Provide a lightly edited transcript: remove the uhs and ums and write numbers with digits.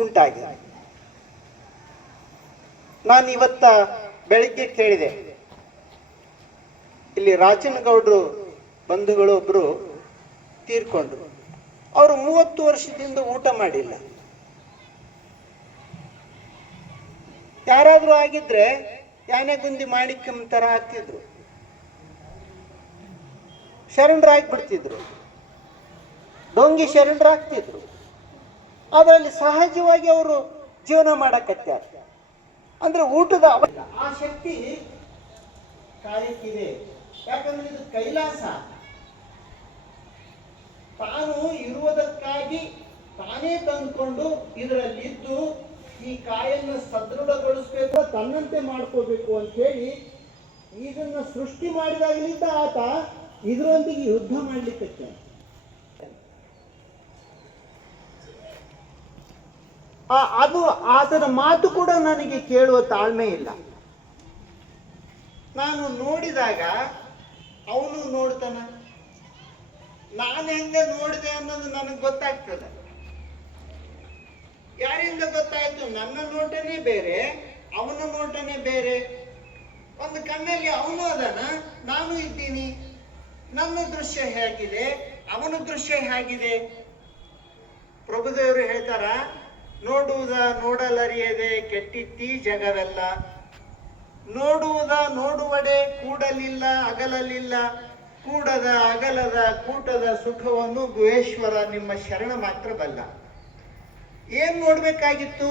ಉಂಟಾಗಿದೆ. ನಾನು ಇವತ್ತ ಬೆಳಿಗ್ಗೆ ಕೇಳಿದೆ, ಇಲ್ಲಿ ರಾಜನಗೌಡರು ಬಂಧುಗಳು ಒಬ್ರು ತೀರ್ಕೊಂಡ್ರು. ಅವರು 30 ವರ್ಷದಿಂದ ಊಟ ಮಾಡಿಲ್ಲ. ಯಾರಾದ್ರೂ ಆಗಿದ್ರೆ ಯಾನೆಗುಂದಿ ಮಾಣಿಕ್ಯಂ ತರ ಆಗ್ತಿದ್ರು, ಶರಣರಾಗ್ಬಿಡ್ತಿದ್ರು, ಡೊಂಗಿ ಶರಣರಾಗ್ತಿದ್ರು. ಅದರಲ್ಲಿ ಸಹಜವಾಗಿ ಅವರು ಜೀವನ ಮಾಡಕತ್ಯಾರ. ಅಂದ್ರೆ ಊಟದ ಆ ಶಕ್ತಿ ಕಾಯಕ್ಕಿದೆ. ಯಾಕಂದ್ರೆ ಇದು ಕೈಲಾಸ. ತಾನು ಇರುವುದಕ್ಕಾಗಿ ತಾನೇ ತಂದುಕೊಂಡು ಇದರಲ್ಲಿದ್ದು ಈ ಕಾಯನ್ನು ಸದೃಢಗೊಳಿಸ್ಬೇಕು, ತನ್ನಂತೆ ಮಾಡ್ಕೋಬೇಕು ಅಂತ ಹೇಳಿ ಇದನ್ನ ಸೃಷ್ಟಿ ಮಾಡಿದಾಗಲಿದ್ದ ಆತ ಇದರೊಂದಿಗೆ ಯುದ್ಧ ಮಾಡ್ಲಿಕ್ಕೆ. ಅದು ಅದರ ಮಾತು ಕೂಡ ನನಗೆ ಕೇಳುವ ತಾಳ್ಮೆ ಇಲ್ಲ. ನಾನು ನೋಡಿದಾಗ ಅವನು ನೋಡ್ತಾನ, ನಾನು ಹೆಂಗ ನೋಡಿದೆ ಅನ್ನೋದು ನನಗೆ ಗೊತ್ತಾಗ್ತದೆ. ಯಾರಿಂದ ಗೊತ್ತಾಯ್ತು? ನನ್ನ ನೋಟನೇ ಬೇರೆ, ಅವನ ನೋಟನೇ ಬೇರೆ. ಒಂದು ಕಣ್ಣಲ್ಲಿ ಅವನು ಅದನ, ನಾನು ಇದ್ದೀನಿ. ನನ್ನ ದೃಶ್ಯ ಹೇಗಿದೆ, ಅವನ ದೃಶ್ಯ ಹೇಗಿದೆ? ಪ್ರಭುದೇವರು ಹೇಳ್ತಾರ, ನೋಡುವುದ ನೋಡಲರಿಯದೆ ಕೆಟ್ಟಿತ್ತಿ ಜಗವೆಲ್ಲ, ನೋಡುವುದ ನೋಡುವಡೆ ಕೂಡಲಿಲ್ಲ ಅಗಲಲಿಲ್ಲ, ಕೂಡದ ಅಗಲದ ಕೂಟದ ಸುಖವನ್ನು ಗುಹೇಶ್ವರ ನಿಮ್ಮ ಶರಣ ಮಾತ್ರ ಬಲ್ಲ. ಏನ್ ನೋಡ್ಬೇಕಾಗಿತ್ತು?